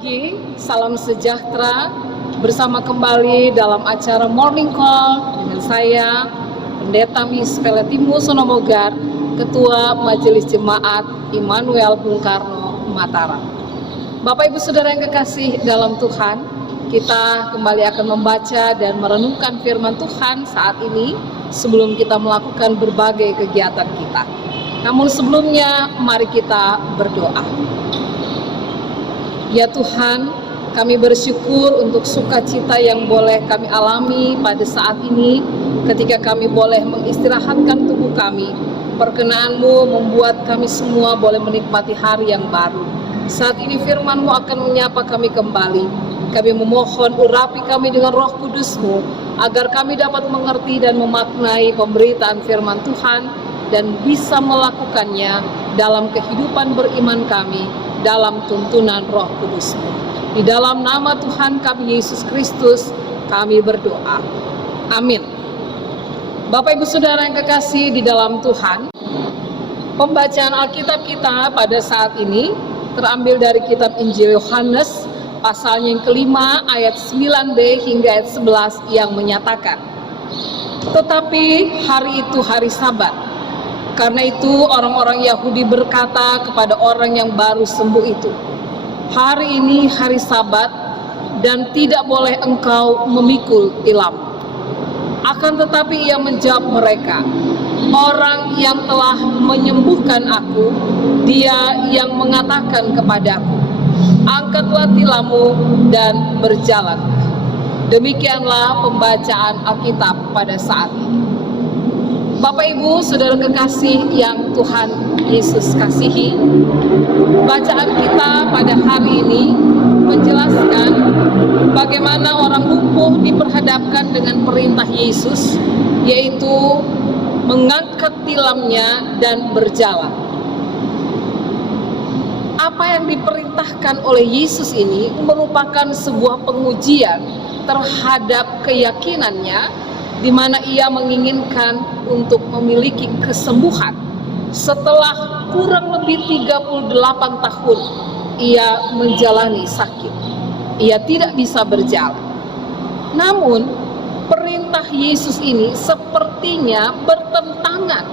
pagi, salam sejahtera. Bersama kembali dalam acara Morning Call dengan saya, Pendeta Miss Veletimus Sonomogar, Ketua Majelis Jemaat Immanuel Bung Karno, Mataram. Bapak Ibu Saudara yang kekasih dalam Tuhan, kita kembali akan membaca dan merenungkan firman Tuhan saat ini sebelum kita melakukan berbagai kegiatan kita. Namun sebelumnya, mari kita berdoa. Ya Tuhan, kami bersyukur untuk sukacita yang boleh kami alami pada saat ini ketika kami boleh mengistirahatkan tubuh kami. Perkenan-Mu membuat kami semua boleh menikmati hari yang baru. Saat ini firman-Mu akan menyapa kami kembali. Kami memohon urapi kami dengan Roh Kudus-Mu agar kami dapat mengerti dan memaknai pemberitaan firman Tuhan dan bisa melakukannya dalam kehidupan beriman kami dalam tuntunan Roh Kudus-Mu. Di dalam nama Tuhan kami Yesus Kristus kami berdoa. Amin. Bapak Ibu Saudara yang kekasih di dalam Tuhan, pembacaan Alkitab kita pada saat ini terambil dari kitab Injil Yohanes pasalnya yang kelima ayat 9b hingga ayat 11 yang menyatakan, tetapi hari itu hari Sabat. Karena itu orang-orang Yahudi berkata kepada orang yang baru sembuh itu, hari ini hari Sabat dan tidak boleh engkau memikul tilam. Akan tetapi ia menjawab mereka, orang yang telah menyembuhkan aku, dia yang mengatakan kepadaku, angkatlah tilammu dan berjalan. Demikianlah pembacaan Alkitab pada saat ini. Bapak Ibu Saudara kekasih yang Tuhan Yesus kasihi, bacaan kita pada hari ini menjelaskan bagaimana orang lumpuh diperhadapkan dengan perintah Yesus, yaitu mengangkat tilamnya dan berjalan. Apa yang diperintahkan oleh Yesus ini merupakan sebuah pengujian terhadap keyakinannya, di mana ia menginginkan untuk memiliki kesembuhan. Setelah kurang lebih 38 tahun ia menjalani sakit, ia tidak bisa berjalan. Namun perintah Yesus ini sepertinya bertentangan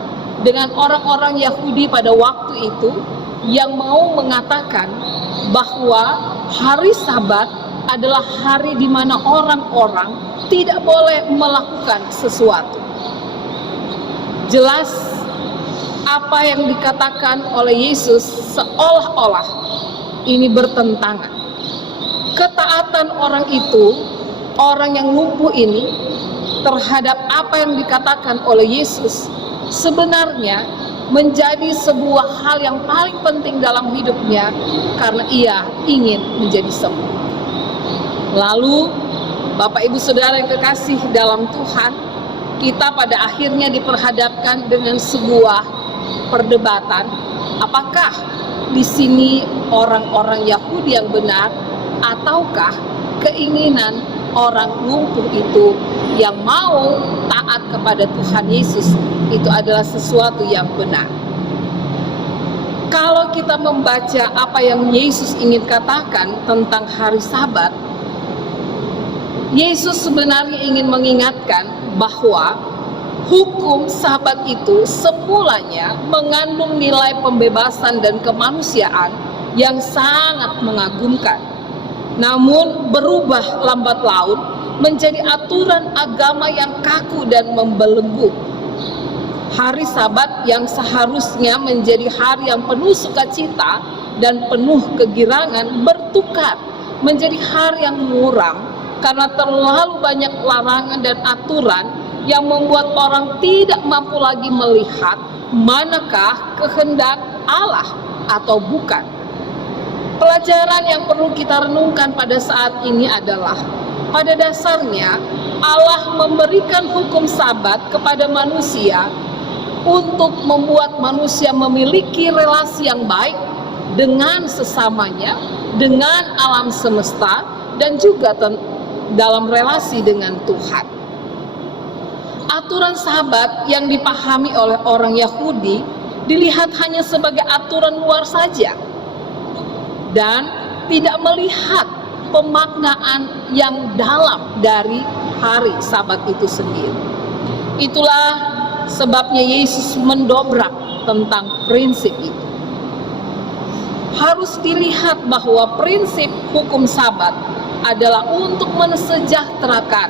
dengan orang-orang Yahudi pada waktu itu yang mau mengatakan bahwa hari Sabat adalah hari di mana orang-orang tidak boleh melakukan sesuatu. Jelas apa yang dikatakan oleh Yesus seolah-olah ini bertentangan. Ketaatan orang itu, orang yang lumpuh ini, terhadap apa yang dikatakan oleh Yesus sebenarnya menjadi sebuah hal yang paling penting dalam hidupnya karena ia ingin menjadi sembuh. Lalu Bapak Ibu Saudara yang kekasih dalam Tuhan, kita pada akhirnya diperhadapkan dengan sebuah perdebatan, apakah di sini orang-orang Yahudi yang benar ataukah keinginan orang lumpuh itu yang mau taat kepada Tuhan Yesus itu adalah sesuatu yang benar. Kalau kita membaca apa yang Yesus ingin katakan tentang hari Sabat, Yesus sebenarnya ingin mengingatkan bahwa hukum Sabat itu semulanya mengandung nilai pembebasan dan kemanusiaan yang sangat mengagumkan. Namun berubah lambat laun menjadi aturan agama yang kaku dan membelenggu. Hari Sabat yang seharusnya menjadi hari yang penuh sukacita dan penuh kegirangan bertukar menjadi hari yang muram karena terlalu banyak larangan dan aturan yang membuat orang tidak mampu lagi melihat manakah kehendak Allah atau bukan. Pelajaran yang perlu kita renungkan pada saat ini adalah pada dasarnya Allah memberikan hukum Sabat kepada manusia untuk membuat manusia memiliki relasi yang baik dengan sesamanya, dengan alam semesta, dan juga dalam relasi dengan Tuhan. Aturan Sabat yang dipahami oleh orang Yahudi dilihat hanya sebagai aturan luar saja. Dan tidak melihat pemaknaan yang dalam dari hari Sabat itu sendiri. Itulah sebabnya Yesus mendobrak tentang prinsip itu. Harus dilihat bahwa prinsip hukum Sabat adalah untuk mensejahterakan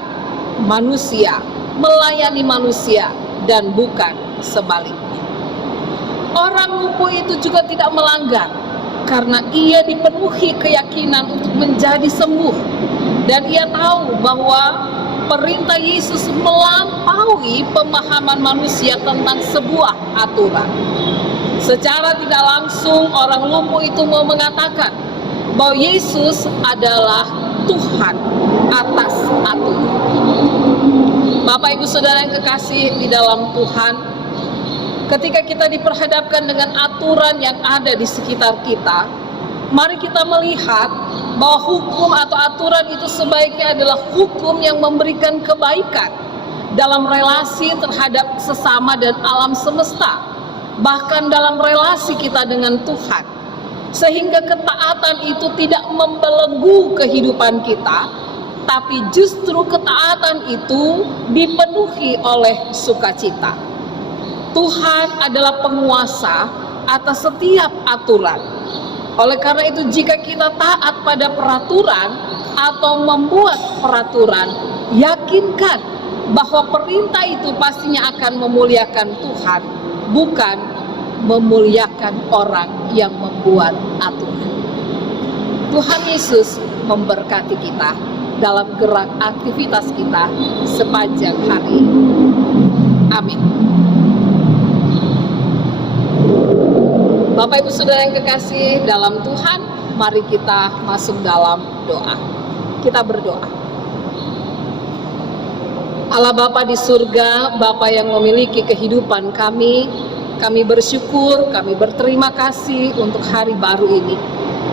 manusia, melayani manusia, dan bukan sebaliknya. Orang lumpuh itu juga tidak melanggar karena ia dipenuhi keyakinan untuk menjadi sembuh, dan ia tahu bahwa perintah Yesus melampaui pemahaman manusia tentang sebuah aturan. Secara tidak langsung orang lumpuh itu mau mengatakan bahwa Yesus adalah Tuhan atas aturan. Bapak Ibu Saudara yang kekasih di dalam Tuhan, ketika kita diperhadapkan dengan aturan yang ada di sekitar kita, mari kita melihat bahwa hukum atau aturan itu sebaiknya adalah hukum yang memberikan kebaikan dalam relasi terhadap sesama dan alam semesta, bahkan dalam relasi kita dengan Tuhan, sehingga ketaatan itu tidak membelenggu kehidupan kita, tapi justru ketaatan itu dipenuhi oleh sukacita. Tuhan adalah penguasa atas setiap aturan. Oleh karena itu, jika kita taat pada peraturan atau membuat peraturan, yakinkan bahwa perintah itu pastinya akan memuliakan Tuhan, bukan memuliakan orang yang membuat aturan. Tuhan Yesus memberkati kita dalam gerak aktivitas kita sepanjang hari. Amin. Bapak Ibu Saudara yang kekasih dalam Tuhan, mari kita masuk dalam doa. Kita berdoa. Allah Bapa di surga, Bapa yang memiliki kehidupan kami bersyukur, kami berterima kasih untuk hari baru ini.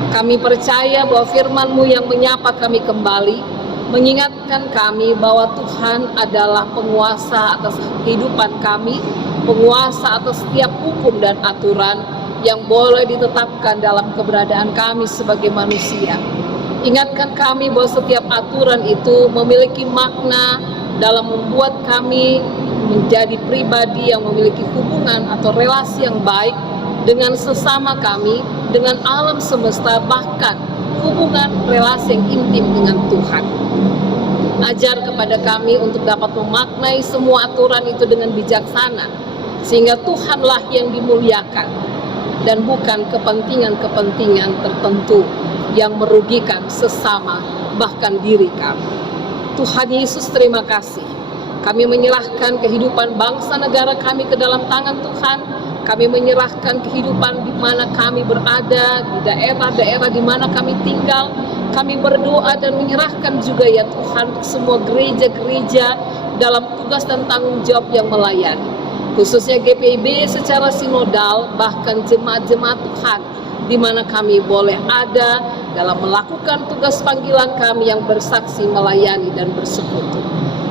Kami percaya bahwa firman-Mu yang menyapa kami kembali, mengingatkan kami bahwa Tuhan adalah penguasa atas kehidupan kami, penguasa atas setiap hukum dan aturan yang boleh ditetapkan dalam keberadaan kami sebagai manusia. Ingatkan kami bahwa setiap aturan itu memiliki makna dalam membuat kami menjadi pribadi yang memiliki hubungan atau relasi yang baik dengan sesama kami, dengan alam semesta, bahkan hubungan relasi yang intim dengan Tuhan. Ajar kepada kami untuk dapat memaknai semua aturan itu dengan bijaksana, sehingga Tuhanlah yang dimuliakan dan bukan kepentingan-kepentingan tertentu yang merugikan sesama, bahkan diri kami. Tuhan Yesus, terima kasih. Kami menyerahkan kehidupan bangsa negara kami ke dalam tangan Tuhan. Kami menyerahkan kehidupan di mana kami berada, di daerah-daerah di mana kami tinggal. Kami berdoa dan menyerahkan juga ya Tuhan semua gereja-gereja dalam tugas dan tanggung jawab yang melayani, khususnya GPIB secara sinodal, bahkan jemaat-jemaat Tuhan di mana kami boleh ada dalam melakukan tugas panggilan kami yang bersaksi, melayani, dan bersekutu.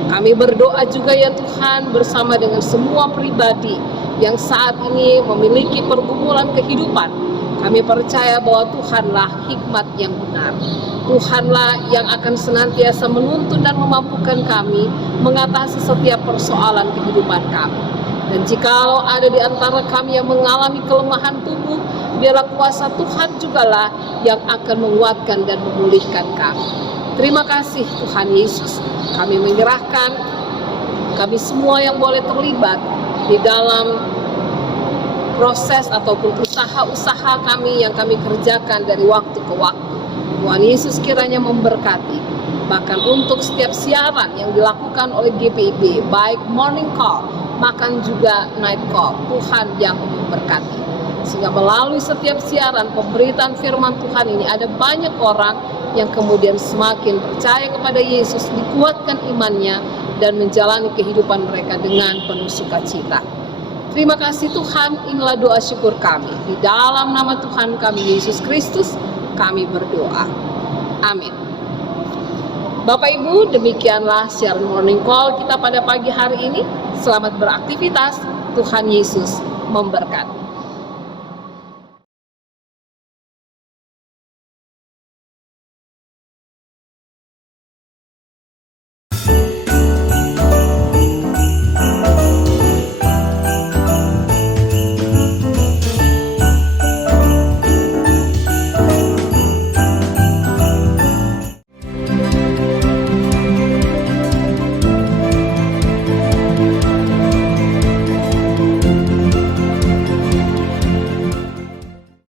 Kami berdoa juga ya Tuhan bersama dengan semua pribadi yang saat ini memiliki pergumulan kehidupan. Kami percaya bahwa Tuhanlah hikmat yang benar. Tuhanlah yang akan senantiasa menuntun dan memampukan kami mengatasi setiap persoalan kehidupan kami. Dan jikalau ada di antara kami yang mengalami kelemahan tubuh, biarlah kuasa Tuhan jugalah yang akan menguatkan dan memulihkan kami. Terima kasih Tuhan Yesus. Kami menyerahkan kami semua yang boleh terlibat di dalam proses ataupun usaha-usaha kami yang kami kerjakan dari waktu ke waktu. Tuhan Yesus kiranya memberkati. Bahkan untuk setiap siaran yang dilakukan oleh GPIB, baik morning call, makan juga night call, Tuhan yang memberkati. Sehingga melalui setiap siaran pemberitaan firman Tuhan ini ada banyak orang yang kemudian semakin percaya kepada Yesus, dikuatkan imannya, dan menjalani kehidupan mereka dengan penuh sukacita. Terima kasih Tuhan, inilah doa syukur kami. Di dalam nama Tuhan kami Yesus Kristus, kami berdoa. Amin. Bapak Ibu, demikianlah siaran morning call kita pada pagi hari ini. Selamat beraktivitas, Tuhan Yesus memberkati.